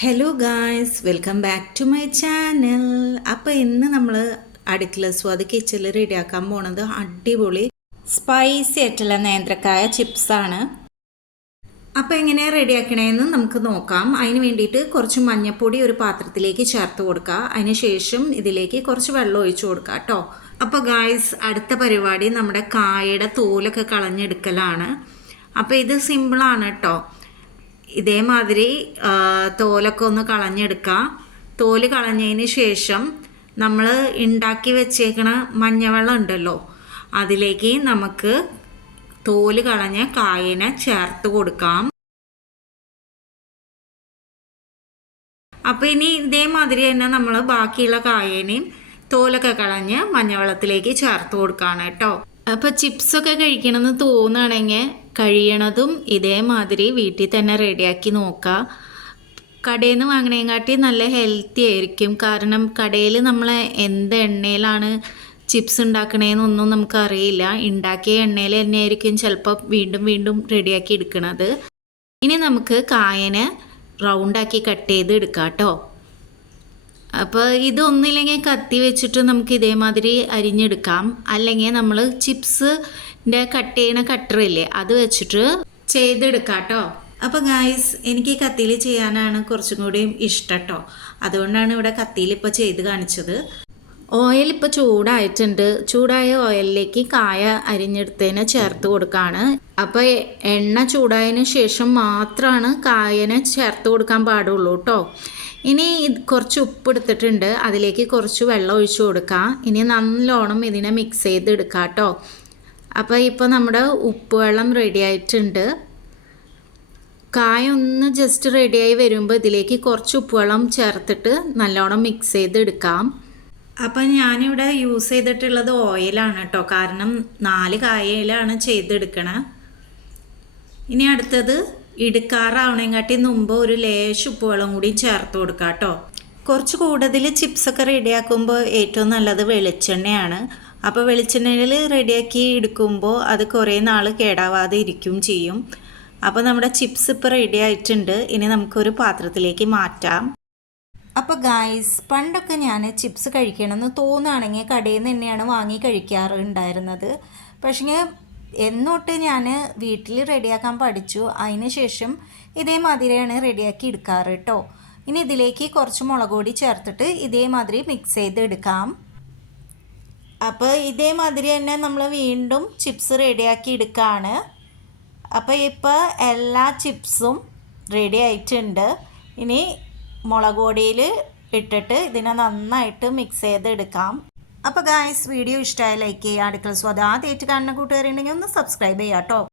Hello guys welcome back to my channel അപ്പോൾ ഇന്ന് നമ്മൾ അടുക്കള സ്വാദ് കിച്ചണിൽ റെഡിയാക്കാൻ പോണത് അടിപൊളി സ്പൈസി ആയിട്ടുള്ള നേന്ത്രക്കായ ചിപ്സാണ് അപ്പോൾ എങ്ങനെയാണ് റെഡിയാക്കണേന്ന് നമുക്ക് നോക്കാം. അതിന് വേണ്ടിയിട്ട് കുറച്ച് മഞ്ഞപ്പൊടി ഒരു പാത്രത്തിലേക്ക് ചേർത്ത് കൊടുക്കുക അതിന് ശേഷം ഇതിലേക്ക് കുറച്ച് വെള്ളം ഒഴിച്ചു കൊടുക്കുക കേട്ടോ. അപ്പോൾ ഗായ്സ് അടുത്ത പരിപാടി നമ്മുടെ കായയുടെ തോലൊക്കെ കളഞ്ഞെടുക്കലാണ്. അപ്പോൾ ഇത് സിമ്പിളാണ് കേട്ടോ. ഇതേമാതിരി തോലൊക്കെ ഒന്ന് കളഞ്ഞെടുക്കുക തോൽ കളഞ്ഞതിന് ശേഷം നമ്മൾ ഉണ്ടാക്കി വെച്ചേക്കണ മഞ്ഞവെള്ളം ഉണ്ടല്ലോ അതിലേക്ക് നമുക്ക് തോൽ കളഞ്ഞ കായനെ ചേർത്ത് കൊടുക്കാം. അപ്പോൾ ഇനി ഇതേമാതിരി തന്നെ നമ്മൾ ബാക്കിയുള്ള കായേനെയും തോലൊക്കെ കളഞ്ഞ് മഞ്ഞവെള്ളത്തിലേക്ക് ചേർത്ത് കൊടുക്കുകയാണ് കേട്ടോ. അപ്പോൾ ചിപ്സൊക്കെ കഴിക്കണമെന്ന് തോന്നുകയാണെങ്കിൽ കഴിയണതും ഇതേമാതിരി വീട്ടിൽ തന്നെ റെഡിയാക്കി നോക്കുക കടയിൽ നിന്ന് വാങ്ങണേക്കാട്ടി നല്ല ഹെൽത്തി ആയിരിക്കും. കാരണം കടയിൽ നമ്മൾ എന്ത് എണ്ണയിലാണ് ചിപ്സ് ഉണ്ടാക്കണേന്നൊന്നും നമുക്കറിയില്ല. ഉണ്ടാക്കിയ എണ്ണയിൽ തന്നെ ആയിരിക്കും ചിലപ്പോൾ വീണ്ടും വീണ്ടും റെഡിയാക്കി എടുക്കണത്. ഇനി നമുക്ക് കായനെ റൗണ്ടാക്കി കട്ട് ചെയ്ത് എടുക്കാം കേട്ടോ അപ്പോൾ ഇതൊന്നില്ലെങ്കിൽ കത്തി വെച്ചിട്ട് നമുക്ക് ഇതേമാതിരി അരിഞ്ഞെടുക്കാം. അല്ലെങ്കിൽ നമ്മൾ ചിപ്സിന്റെ കട്ട് ചെയ്യണ കട്ടറില്ലേ അത് വെച്ചിട്ട് ചെയ്തെടുക്കാം കേട്ടോ അപ്പോൾ ഗായ്സ് എനിക്ക് കത്തിയിൽ ചെയ്യാനാണ് കുറച്ചും കൂടി ഇഷ്ടം കേട്ടോ അതുകൊണ്ടാണ് ഇവിടെ കത്തിയിൽ ഇപ്പോൾ ചെയ്ത് കാണിച്ചത്. ഓയിൽ ഇപ്പോൾ ചൂടായിട്ടുണ്ട്. ചൂടായ ഓയിലിലേക്ക് കായ അരിഞ്ഞെടുത്തതിനെ ചേർത്ത് കൊടുക്കുകയാണ് അപ്പോൾ എണ്ണ ചൂടായതിന് ശേഷം മാത്രമാണ് കായനെ ചേർത്ത് കൊടുക്കാൻ പാടുള്ളൂ കേട്ടോ ഇനി കുറച്ച് ഉപ്പ് എടുത്തിട്ടുണ്ട് അതിലേക്ക് കുറച്ച് വെള്ളം ഒഴിച്ചു കൊടുക്കാം. ഇനി നല്ലോണം ഇതിനെ മിക്സ് ചെയ്തെടുക്കാം കേട്ടോ. അപ്പോൾ ഇപ്പോൾ നമ്മുടെ ഉപ്പ് വെള്ളം റെഡി ആയിട്ടുണ്ട്. കായ ഒന്ന് ജസ്റ്റ് റെഡിയായി വരുമ്പോൾ ഇതിലേക്ക് കുറച്ച് ഉപ്പുവെള്ളം ചേർത്തിട്ട് നല്ലോണം മിക്സ് ചെയ്തെടുക്കാം. അപ്പം ഞാനിവിടെ യൂസ് ചെയ്തിട്ടുള്ളത് ഓയിലാണ് കേട്ടോ. കാരണം നാല് കായയിലാണ് ചെയ്തെടുക്കണേ. ഇനി അടുത്തത് ഇടുക്കാറാവണേക്കാട്ടി മുമ്പ് ഒരു ലേശം ഉപ്പുവെള്ളം കൂടി ചേർത്ത് കൊടുക്കാം കേട്ടോ കുറച്ച് കൂടുതൽ ചിപ്സൊക്കെ റെഡിയാക്കുമ്പോൾ ഏറ്റവും നല്ലത് വെളിച്ചെണ്ണയാണ്. അപ്പോൾ വെളിച്ചെണ്ണയിൽ റെഡിയാക്കി എടുക്കുമ്പോൾ അത് കുറേ നാൾ കേടാവാതെ ഇരിക്കും ചെയ്യും. അപ്പോൾ നമ്മുടെ ചിപ്സ് ഇപ്പോൾ റെഡി ആയിട്ടുണ്ട്. ഇനി നമുക്കൊരു പാത്രത്തിലേക്ക് മാറ്റാം. അപ്പോൾ ഗായ്സ് പണ്ടൊക്കെ ഞാൻ ചിപ്സ് കഴിക്കണമെന്ന് തോന്നുകയാണെങ്കിൽ കടയിൽ നിന്ന് തന്നെയാണ് വാങ്ങി കഴിക്കാറുണ്ടായിരുന്നത്. പക്ഷേ എന്നോട്ട് ഞാൻ വീട്ടിൽ റെഡിയാക്കാൻ പഠിച്ചു. അതിന് ശേഷം ഇതേമാതിരിയാണ് റെഡിയാക്കി എടുക്കാറ് കേട്ടോ ഇനി ഇതിലേക്ക് കുറച്ച് മുളക് പൊടി ചേർത്തിട്ട് ഇതേമാതിരി മിക്സ് ചെയ്ത് എടുക്കാം അപ്പോൾ ഇതേമാതിരി തന്നെ നമ്മൾ വീണ്ടും ചിപ്സ് റെഡിയാക്കി എടുക്കുകയാണ് അപ്പോൾ ഇപ്പോൾ എല്ലാ ചിപ്സും റെഡി ആയിട്ടുണ്ട്. ഇനി മുളക് പൊടിയിൽ ഇട്ടിട്ട് ഇതിനെ നന്നായിട്ട് മിക്സ് ചെയ്തെടുക്കാം. അപ്പോൾ ഗായ്സ് വീഡിയോ ഇഷ്ടമായ ലൈക്ക് ചെയ്യുക അടുക്കള സ്വദാ തേറ്റ് കാണുന്ന കൂട്ടുകാരുണ്ടെങ്കിൽ ഒന്ന് സബ്സ്ക്രൈബ് ചെയ്യാം കേട്ടോ